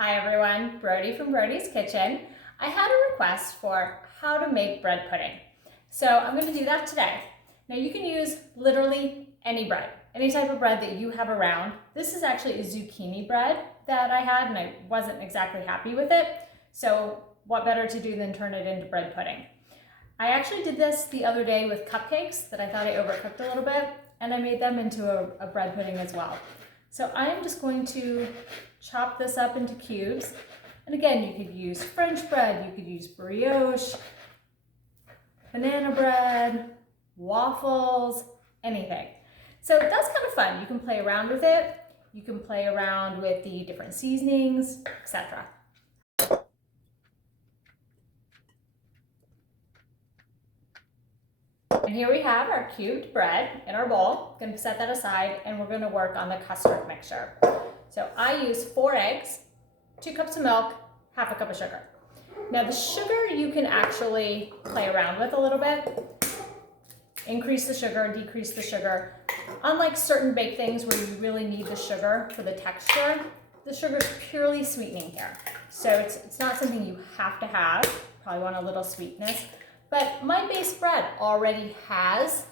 Hi everyone, Brody from Brody's Kitchen. I had a request for how to make bread pudding. So I'm going to do that today. Now you can use literally any bread, any type of bread that you have around. This is actually a zucchini bread that I had and I wasn't exactly happy with it. So what better to do than turn it into bread pudding? I actually did this the other day with cupcakes that I thought I overcooked a little bit, and I made them into a bread pudding as well. So I am just going to chop this up into cubes. And again, you could use French bread, you could use brioche, banana bread, waffles, anything. So that's kind of fun. You can play around with it. You can play around with the different seasonings, etc. And here we have our cubed bread in our bowl. I'm going to set that aside and we're going to work on the custard mixture. So I use 4 eggs, 2 cups of milk, half a cup of sugar. Now the sugar you can actually play around with a little bit. Increase the sugar, decrease the sugar. Unlike certain baked things where you really need the sugar for the texture, the sugar is purely sweetening here. So it's not something you have to have. Probably want a little sweetness. But my base bread already has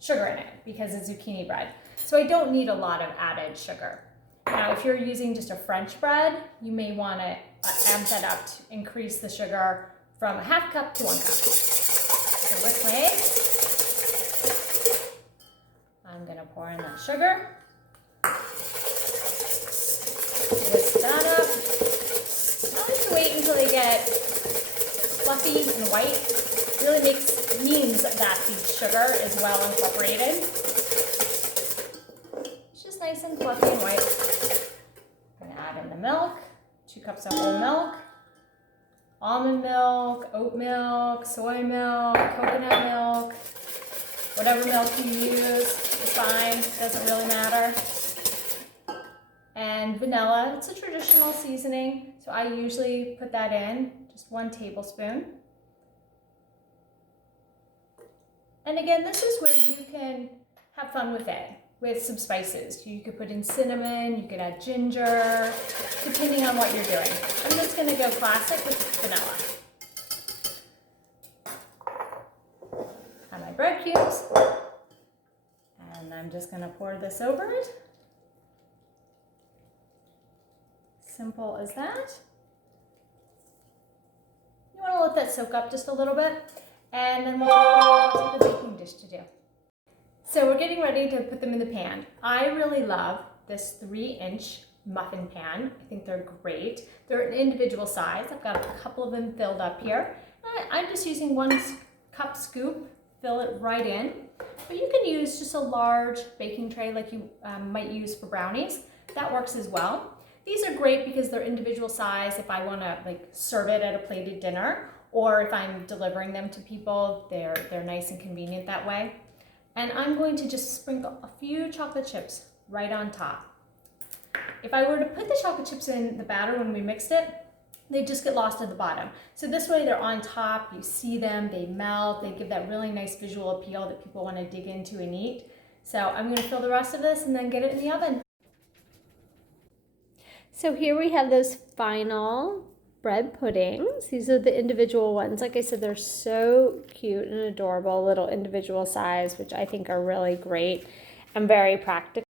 sugar in it because it's zucchini bread. So I don't need a lot of added sugar. Now, if you're using just a French bread, you may want to amp that up to increase the sugar from a half cup to 1 cup. So with my eggs, I'm going to pour in that sugar. Whisk that up. I like to wait until they get fluffy and white. Really means that the sugar is well incorporated. It's just nice and fluffy and white. I'm gonna add in the milk, 2 cups of whole milk, almond milk, oat milk, soy milk, coconut milk, whatever milk you use is fine, doesn't really matter. And vanilla, it's a traditional seasoning, so I usually put that in, just 1 tablespoon. And again, this is where you can have fun with it, with some spices. You could put in cinnamon, you could add ginger, depending on what you're doing. I'm just gonna go classic with vanilla. Have my bread cubes, and I'm just gonna pour this over it. Simple as that. You wanna let that soak up just a little bit. And then we'll take the baking dish to do. So we're getting ready to put them in the pan. I really love this 3-inch muffin pan. I think they're great. They're an individual size. I've got a couple of them filled up here. I'm just using 1 cup scoop, fill it right in. But you can use just a large baking tray like you might use for brownies. That works as well. These are great because they're individual size if I want to serve it at a plated dinner. Or if I'm delivering them to people, they're nice and convenient that way. And I'm going to just sprinkle a few chocolate chips right on top. If I were to put the chocolate chips in the batter when we mixed it, they just get lost at the bottom. So this way they're on top, you see them, they melt, they give that really nice visual appeal that people want to dig into and eat. So I'm going to fill the rest of this and then get it in the oven. So here we have those final bread puddings. These are the individual ones. Like I said, they're so cute and adorable, little individual size, which I think are really great and very practical.